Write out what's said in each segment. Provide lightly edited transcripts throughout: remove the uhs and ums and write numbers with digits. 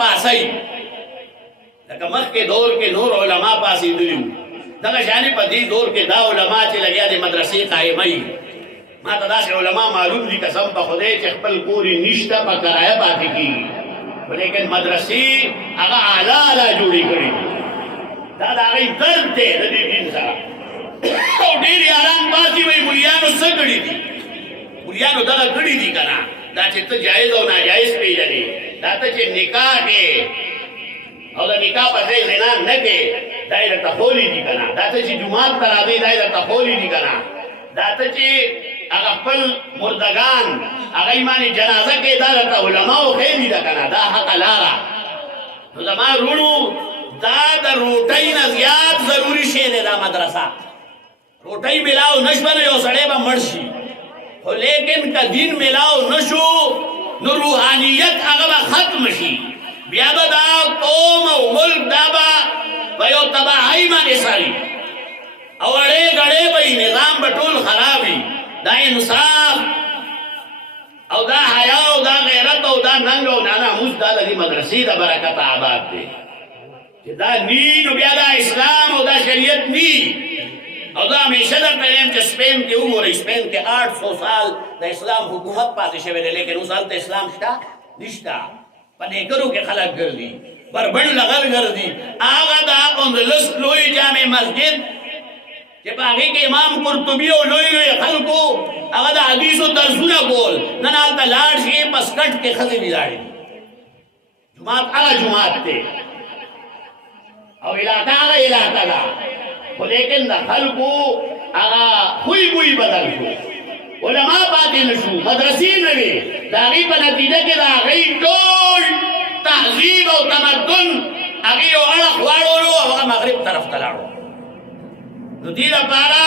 پاسي لکه مخکې دور کې نور علما پاسېدلي وو دغه شانې په دې دور کې دا علما چې لګیا دي مدرسې قایموي ما ته داسې علما معلوم دي قسم په خدای چې خپل کور یې نشته په کرایه پاتې کېږي لیکن مدرسې هغه اعلی جوړې کړي دا د هغوی درد دی د دې دین سره او ډېر یاران باسي وایي ملیانو څه کړي دي ملیانو دغه کړي دي که نه دا چې ته جایز او ناجایز پېژنې دا ته چې نکاح کې او د نکاح په ځای زنا نه کې دا یې درته ښولي دي که نه دا ته چې جومات ته راځې دا یې درته ښولي دي که نه دا ته چې هغه خپل مردگان هغه یې باندې جنازه کې دا درته علماو ښیلي ده که نه دا حقه لاره نو زما وروڼو دا د روټۍ نه زیات ضروري شی دی دا مدرسه روټۍ ملاو نه شوه نو یو سړی به مړ شي خو لیکن که دین ملاو نه شو نو روحانیت هغه به ختم شي بیا به دا قوم او ملک دا به په یو تباهۍ باندې سړي او اړې ګړې به یې نظام به ټول خراب وي دا انصاف او دا حیا او دا غیرت او دا ننګ او دا ناموس دا د دې مدرسې د برکته آباد دی چې دا نی نو بیا دا اسلام او دا شریعت نی او دا همیشه درته وایم چې سپین کې وګورئ سپین کې 800 سال د اسلام حکومت پاتې شوی دی لیکن اوس هلته اسلام شته نشته په نیکرو کې خلک ګرځي بربڼ لغل ګرځي هغه د اندلس لوی جامع مسجد چې په هغې کې امام قرطبي او لوی لوی خلکو هغه د حدیثو درسونه کول نن هلته لاړ شي په سکټ کې ښځې ولاړې دي جومات هغه جومات دی او علاقه هغه علاقه ده خو لیکن د خلکو هغه خوی بوی بدل شو علما پاتې نه شو مدرسې نه وې د هغې په نتیجه کې د هغې ټول تهذیب او تمدن هغې یو اړخ واړولو او هغه مغرب طرف ته لاړو نو دې لپاره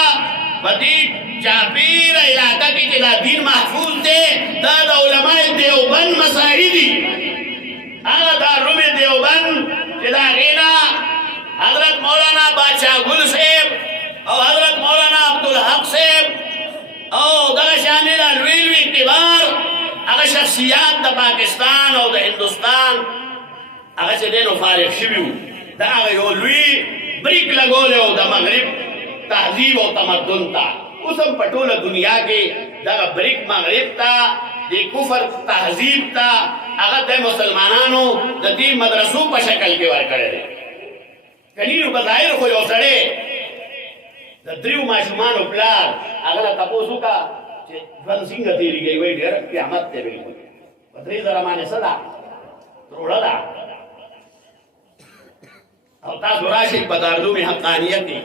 په دې چاپېره علاقه کې چې دا دین محفوظ دی دا د علماء دیوبند مساعي دي هغه دارالعلوم دیوبند چې د هغې نه حضرت مولانا بادشاہ گل صاحب او حضرت مولانا عبدالحق صاحب او دغه شانې دا لوی لوی کبار هغه شخصیات د پاکستان او د هندوستان هغه چې دی نو فارغ شوي وو د هغه یو لوی بریک لګولی و د مغرب تهذیب او تمدن ته اوس هم په ټوله دنیا کې دغه بریک مغرب ته د کفر تهذیب ته هغه د مسلمانانو د دې مدرسو په شکل کې ورکړی دی کنینو بظاهر خو یو سړی د دریو ماشومانو پلار هغه له تپوس وکړه چې ژوند څنګه تېرېږي وایي ډېر قیامت دی بلکل په 3000 باندې څه ده روړه ده او تاسو راشئ په دارالعلوم حقانیت کې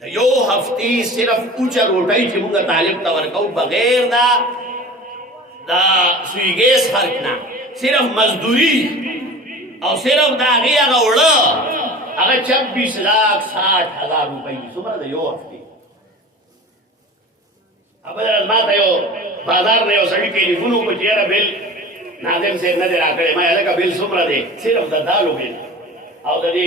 د یو هفتې صرف اوچه روټۍ چې موږ طالب ته ورکوو بغیر د سوی ګیس خرچ نه صرف مزدوري او صرف د هغې هغه اوړه هغه 26,60,000 روپۍ څومره د یو هفتې بله ورځ ما ته یو بازار نه یو سړي ټلیفون وکړو چې یاره بل ناظم صاحب نه دی راکړی ما هلکه بل څومره دی صرف د دالو بل او د دې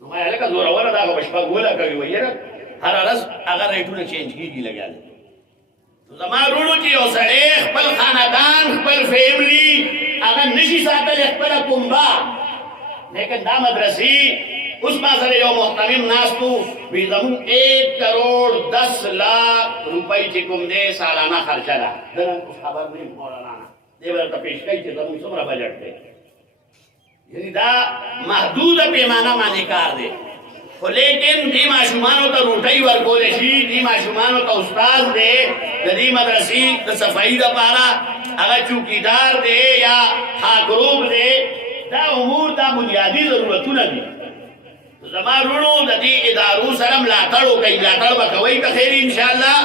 نو ما هلکه زوروره دا خو په شپږ ولکه وي وایي یاره هره ورځ هغه ریټونه چینج کېږي لګیا دی زما وروڼو چې یو سړی خپل خاندان خپل فیملي هغه نشي ساتلی خپله پنبه لیکن دا مدرسې اوس ما سره یو محترم ناست و وایي زمونږ 1,10,00,000 روپۍ چې کوم دی سالانه خرچه ده زه نن اوس خبر نه یم مولانا نه دی به درته پېش کوي چې زمونږ څومره بجټ دی یعنې دا محدوده پیمانه باندې کار دی خو لیکن دې ماشومانو ته روټۍ ورکولی شي دې ماشومانو ته استاد دی د دې مدرسې د صفایي دپاره هغه چوکیدار دی یا خاکروب دی دا امور دا بنیادي ضرورتونه دي زما وروڼو د دې ادارو سره ملاتړ وکئ ملاتړ به کوئ که خیر انشاءالله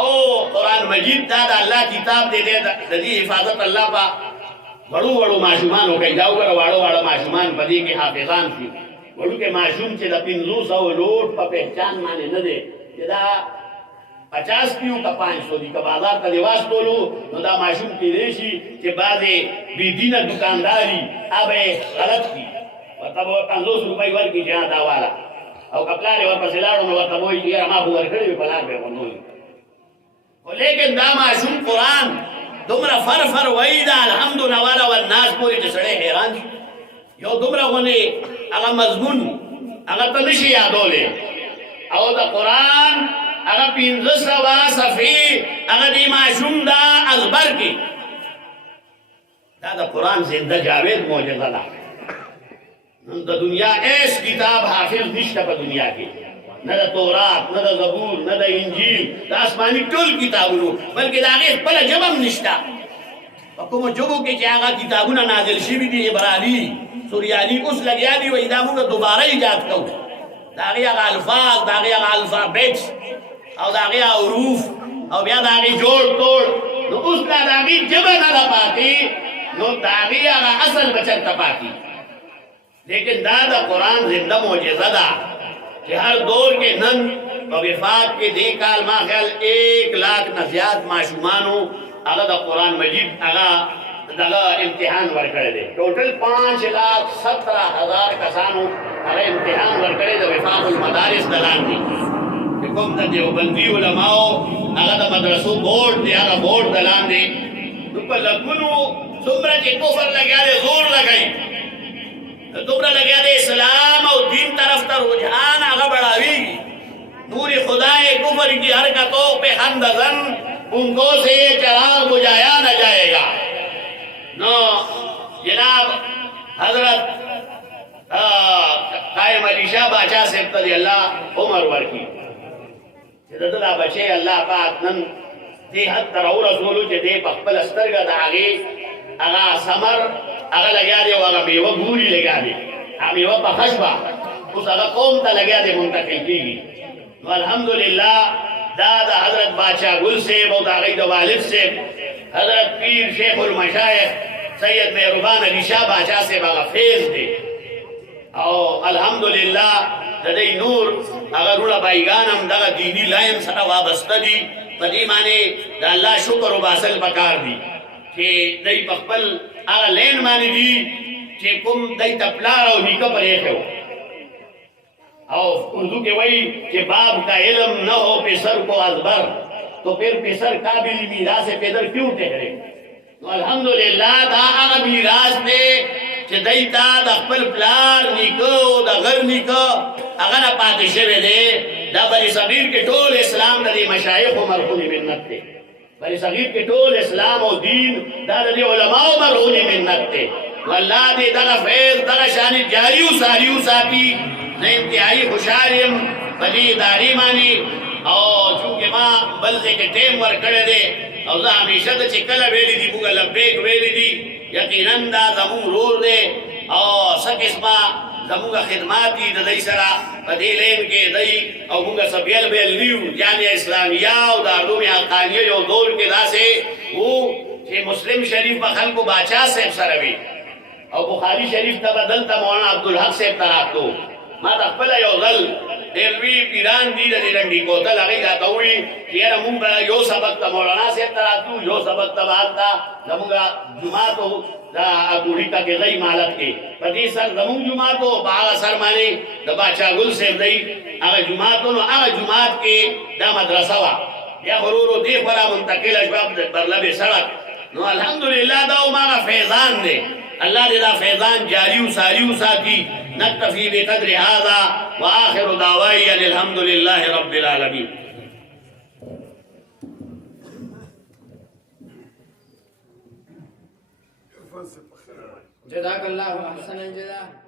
او قرآن مجید دا د الله کتاب دی د دې حفاظت الله په وړو وړو ماشومان وکئ دا وګوره واړه واړه ماشومان په دې کې حافظان شي وړوکی ماشوم چې د 500 لوټ په پهچان باندې نه دی چې دا 50 کیو که 500 دي که بازار ته دې واستولو نو دا ماشوم کېدی شي چې بعضې بېدینه دکانداري هغه به غلط کړي ورته به 50 روپۍ ورکړي چې دا واله او که پلار یې ورپسې لاړو نو ورته به وایي چې یاره ما خو ورکړې وې په لار به یې غونډولې خو لیکن دا ماشوم قرآن دومره فرفر وای دا الحمدلله والا والناس پورې چې سړی حیران شي یو دومره غونې هغه مضمون هغه ته نشي یادولی او د قرآن هغه 1500 صفحې هغه دې ماشوم دا ازبر کړي دا د قرآن زنده جاوید معجزه ده د دنیا ایس کتاب حافظ نشته په دنیا کې نه د تورات نه د زبور نه د انجیل د آسماني ټول کتابونو بلکې د هغې خپله ژبه هم نشته په کومو ژبو کې چې هغه کتابونه نازل شوي دي عبراني سوریاني اوس لګیا دي وایي دا موږ دوباره ایجاد کوو د هغې هغه الفاظ د هغې هغه الفابیټس او د هغې حروف او بیا د هغې جوړ توړ نو اوس لا د هغې ژبه نه ده پاتې نو د هغې هغه اصل به چېرته پاتې لیکن دا د قرآن زنده معجزه ده کہ ہر دور کے نن و وفاق کے دے کال ما خیال 1 لاکھ نہ زیاد معشومانو اگر دا قرآن مجید اگر امتحان ورکڑے دے ٹوٹل 5,17,000 کسانو اگر امتحان ورکڑے دا وفاق المدارس دلان دی کہ کم دا دیوبندی علماء اگر دا مدرسو بورڈ دے اگر بورڈ دلان دے نو پر لگنو سمرہ چے کفر لگیا دے زور لگئی دومره لګیا دی اسلام او دین طرف ته رجحان هغه بڑھاویږي نور خدای کفر کی حرکتوں پہ ہم دزن ان کو سے یہ چراغ بجھایا نہ جائے گا نو جناب حضرت قائم علی شاہ باچا سے ابتدی اللہ عمر ورکی جدد دا بچے اللہ پاک نن دی حد ترہو رسولو چے دے پخپل استرگا دا آگے اگا سمر اگا لگیا دے والا میوہ گوری لگیا دے میوہ پخشبہ اس اگا قوم تا لگیا دے منتقل کی گی والحمدللہ دا حضرت بادشاہ گل سے و دا غید والد سے حضرت پیر شیخ المشایخ سید مہربان علی شاہ بادشاہ سے باغا فیض دے او الحمدللہ دا دی نور اگر رولا بائیگانم دا دینی لائن سرا وابستہ دی پدی مانے دا اللہ شکر و باسل بکار دی کہ دی پخپل اگر لین مانے دی کہ کم دی تپلار او نیکا پر ایک ہو او اردو کے وہی کہ باب کا علم نہ ہو پیسر کو ازبر تو پھر پیسر قابل میراث پیدر کیوں ٹہرے تو الحمدللہ دا اگر میراث دے کہ دی تا دا خپل پلار نیکو دا غر نیکو اگر نا پاتشوے دے دا بری صغیر کے ٹول اسلام دا دی مشایخ و مرخونی منت دے بری صغیر کے ٹول اسلام و دین دا دی علماء و مرخونی منت دے واللہ دی دا فیض دا شانی جاریو ساریو ساتی نے انتہائی خوشحالیم بلی داری مانی اور چونکہ ماں بلزے کے ٹیم ور کڑے دے اور دا ہمیشہ دا چکل ویلی دی بگا لبیک ویلی دی یقیناً دا زمون رور دے اور سک اسما زمونگا خدماتی دا دی سرا پدی لین کے دی اور مونگا سبیل بیل لیو جامعہ اسلامیہ اور داردوم حقانیہ جو دور کے دا سے وہ کہ مسلم شریف بخل کو باچا سے سروی اور بخاری شریف تا بدلتا مولانا عبدالحق سے طرف تو ما تخپل یو ظل دیلوی پیران دی دی لنگی کوتل اگئی داتاوی کیا مونگا یو سبق تا مولانا سے طرف تو یو سبق تا بات تا مونگا جماعتو دا اکوڑیتا کے غی مالت کے پتی سر زمون جماعتو باغا سر مانے دا باچا گل سے دی اگا جماعتو نو اگا جماعت کے دا مدرسہ وا یا غرورو دیکھ برا منتقل اشباب برلب سڑک نو الحمدللہ دا ماغا فیضان دے اللہ دے دا فیضان جاریو ساریو ساتی نکتفی بقدر هذا وآخر دعوائی ان الحمدللہ رب العالمین جزاک اللہ احسن الجزا